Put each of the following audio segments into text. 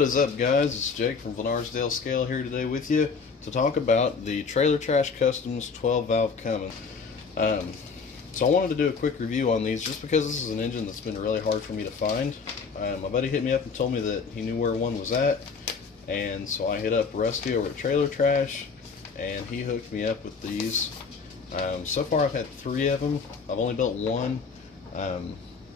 What is up, guys? It's Jake from Vanarsdale Scale here today with you to talk about the Trailer Trash Kustomz 12 valve Cummins. So I wanted to do a quick review on these just because this is an engine that's been really hard for me to find. My buddy hit me up and told me that he knew where one was at, and so I hit up Rusty over at Trailer Trash and he hooked me up with these. So far I've had 3 of them. I've only built one.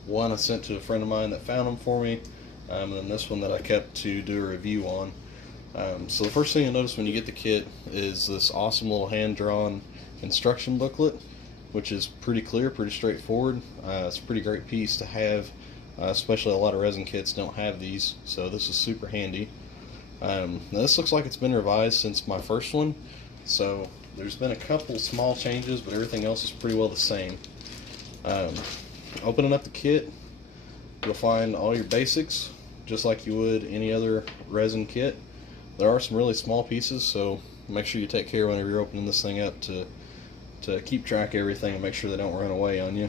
One I sent to a friend of mine that found them for me, and then this one that I kept to do a review on. So the first thing you'll notice when you get the kit is this awesome little hand-drawn instruction booklet, which is pretty clear, pretty straightforward. It's a pretty great piece to have, especially a lot of resin kits don't have these, so this is super handy. Now this looks like it's been revised since my first one, so there's been a couple small changes, but everything else is pretty well the same. Opening up the kit, you'll find all your basics, just like you would any other resin kit. There are some really small pieces, so make sure you take care whenever you're opening this thing up to keep track of everything and make sure they don't run away on you.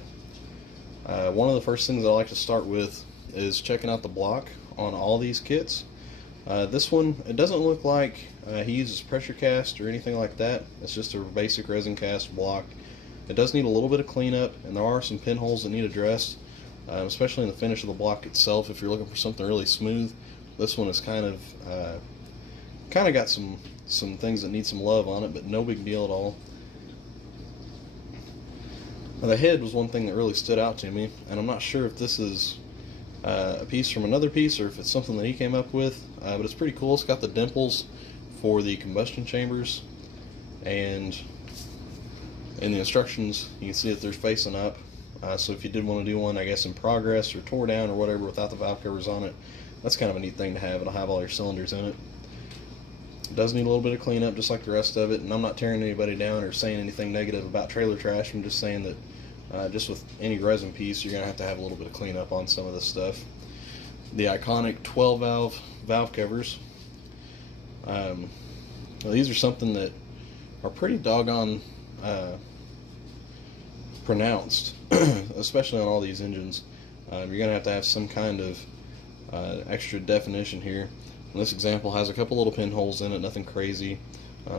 One of the first things I like to start with is checking out the block on all these kits. This one, it doesn't look like he uses pressure cast or anything like that. It's just a basic resin cast block. It does need a little bit of cleanup, and there are some pinholes that need addressed, especially in the finish of the block itself. If you're looking for something really smooth, this one is kind of got some things that need some love on it, but no big deal at all. Now, the head was one thing that really stood out to me, and I'm not sure if this is a piece from another piece or if it's something that he came up with, but it's pretty cool. It's got the dimples for the combustion chambers, and in the instructions you can see that they're facing up. So if you did want to do one, I guess, in progress or tore down or whatever without the valve covers on it, that's kind of a neat thing to have. It'll have all your cylinders in it. It does need a little bit of cleanup just like the rest of it, and I'm not tearing anybody down or saying anything negative about Trailer Trash. I'm just saying that just with any resin piece, you're going to have a little bit of cleanup on some of this stuff. The iconic 12 valve covers. Well, these are something that are pretty doggone pronounced, especially on all these engines. You're going to have some kind of extra definition here. And this example has a couple little pinholes in it, nothing crazy.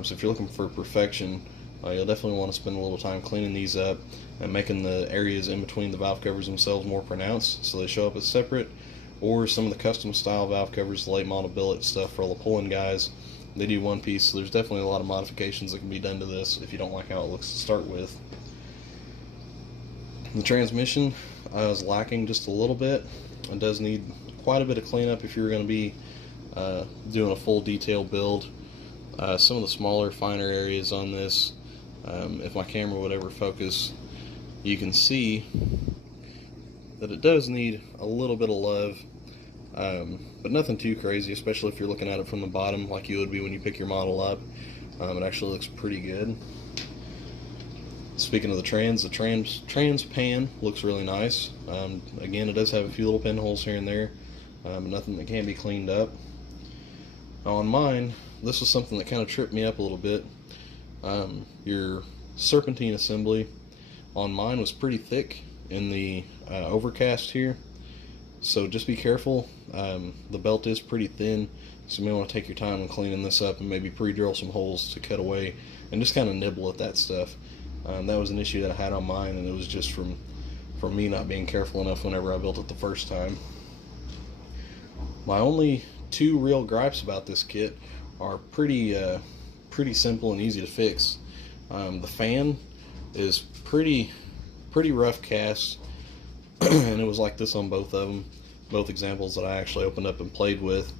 So if you're looking for perfection, you'll definitely want to spend a little time cleaning these up and making the areas in between the valve covers themselves more pronounced, so they show up as separate. Or some of the custom style valve covers, the late model billet stuff for all the pulling guys, they do one piece, so there's definitely a lot of modifications that can be done to this if you don't like how it looks to start with. The transmission is lacking just a little bit. It does need quite a bit of cleanup if you're going to be doing a full detail build. Some of the smaller, finer areas on this, if my camera would ever focus, you can see that it does need a little bit of love, but nothing too crazy, especially if you're looking at it from the bottom like you would be when you pick your model up. It actually looks pretty good. Speaking of the trans pan looks really nice. Again, it does have a few little pinholes here and there, but nothing that can't be cleaned up. Now on mine, this was something that kind of tripped me up a little bit. Your serpentine assembly on mine was pretty thick in the overcast here, so just be careful. The belt is pretty thin, so you may want to take your time when cleaning this up and maybe pre-drill some holes to cut away and just kind of nibble at that stuff. That was an issue that I had on mine, and it was just from me not being careful enough whenever I built it the first time. My only 2 real gripes about this kit are pretty simple and easy to fix. The fan is pretty rough cast, and it was like this on both of them, both examples that I actually opened up and played with.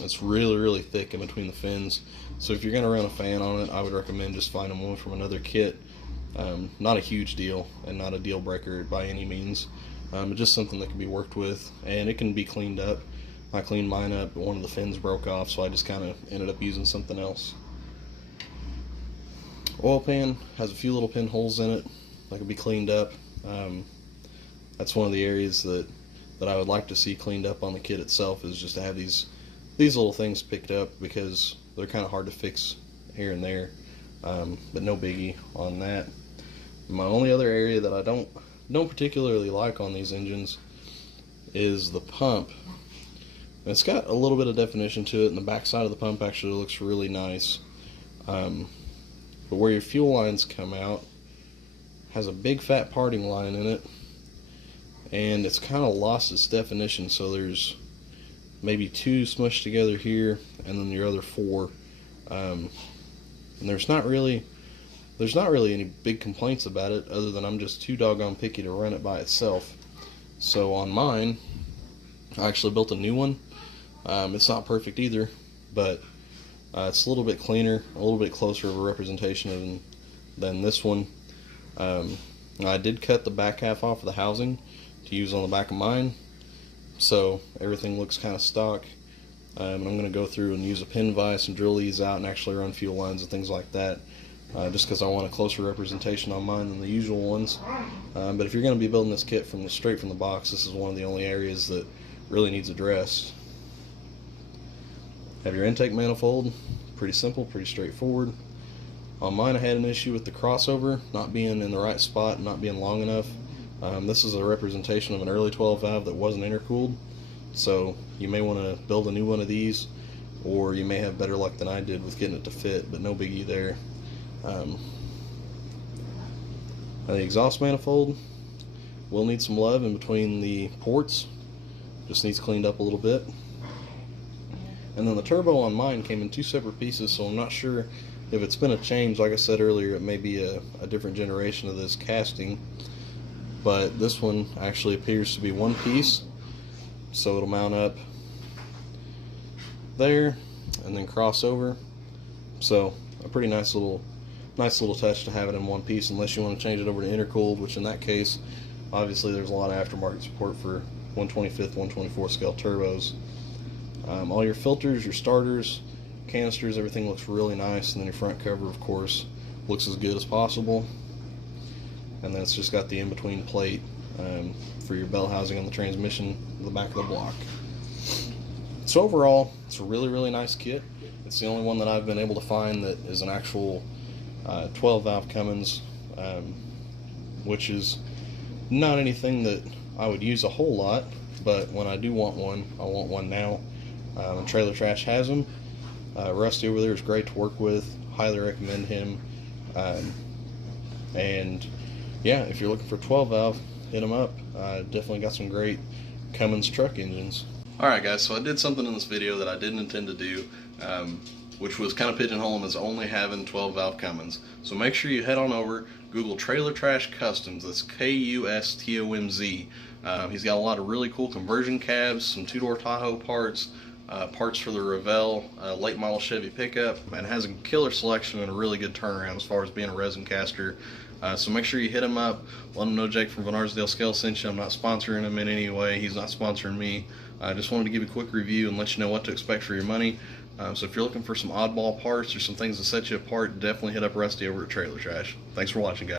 It's really thick in between the fins, so if you're going to run a fan on it, I would recommend just finding one from another kit. Not a huge deal and not a deal breaker by any means, but just something that can be worked with, and it can be cleaned up. I cleaned mine up, but one of the fins broke off, so I just kind of ended up using something else. Oil pan has a few little pinholes in it that can be cleaned up. That's one of the areas that I would like to see cleaned up on the kit itself, is just to have these little things picked up, because they're kind of hard to fix here and there, but no biggie on that. My only other area that I don't particularly like on these engines is the pump. It's got a little bit of definition to it, and the back side of the pump actually looks really nice. But where your fuel lines come out has a big fat parting line in it, and it's kind of lost its definition. So there's maybe 2 smushed together here, and then your other 4. And there's not really any big complaints about it, other than I'm just too doggone picky to run it by itself. So on mine, I actually built a new one. It's not perfect either, but it's a little bit cleaner, a little bit closer of a representation than this one. I did cut the back half off of the housing to use on the back of mine, so everything looks kind of stock. And I'm going to go through and use a pin vise and drill these out and actually run fuel lines and things like that, just because I want a closer representation on mine than the usual ones. But if you're going to be building this kit straight from the box, this is one of the only areas that really needs addressed. Have your intake manifold, pretty simple, pretty straightforward. On mine, I had an issue with the crossover not being in the right spot and not being long enough. This is a representation of an early 12 valve that wasn't intercooled, so you may want to build a new one of these, or you may have better luck than I did with getting it to fit, but no biggie there. The exhaust manifold will need some love in between the ports, just needs cleaned up a little bit. And then the turbo on mine came in 2 separate pieces, so I'm not sure if it's been a change. Like I said earlier, it may be a different generation of this casting, but this one actually appears to be one piece, so it'll mount up there and then cross over. So a pretty nice little touch to have it in one piece, unless you want to change it over to intercooled, which in that case, obviously there's a lot of aftermarket support for 125th, 124 scale turbos. All your filters, your starters, canisters, everything looks really nice, and then your front cover, of course, looks as good as possible. And then it's just got the in-between plate for your bell housing on the transmission, the back of the block. So overall, it's a really, really nice kit. It's the only one that I've been able to find that is an actual 12 valve Cummins, which is not anything that I would use a whole lot, but when I do want one, I want one now. And Trailer Trash has them. Rusty over there is great to work with. Highly recommend him. And yeah, if you're looking for 12 valve, hit him up. Definitely got some great Cummins truck engines. Alright guys, so I did something in this video that I didn't intend to do, which was kind of pigeonhole him as only having 12 valve Cummins. So make sure you head on over, Google Trailer Trash Kustomz. That's Kustomz. He's got a lot of really cool conversion cabs, some 2-door Tahoe parts, parts for the Revell late model Chevy pickup, and has a killer selection and a really good turnaround as far as being a resin caster. So make sure you hit him up, let him know Jake from Van Arsdale Scale sent you. I'm not sponsoring him in any way, he's not sponsoring me. I just wanted to give you a quick review and let you know what to expect for your money. So if you're looking for some oddball parts or some things to set you apart, definitely hit up Rusty over at Trailer Trash. Thanks for watching, guys.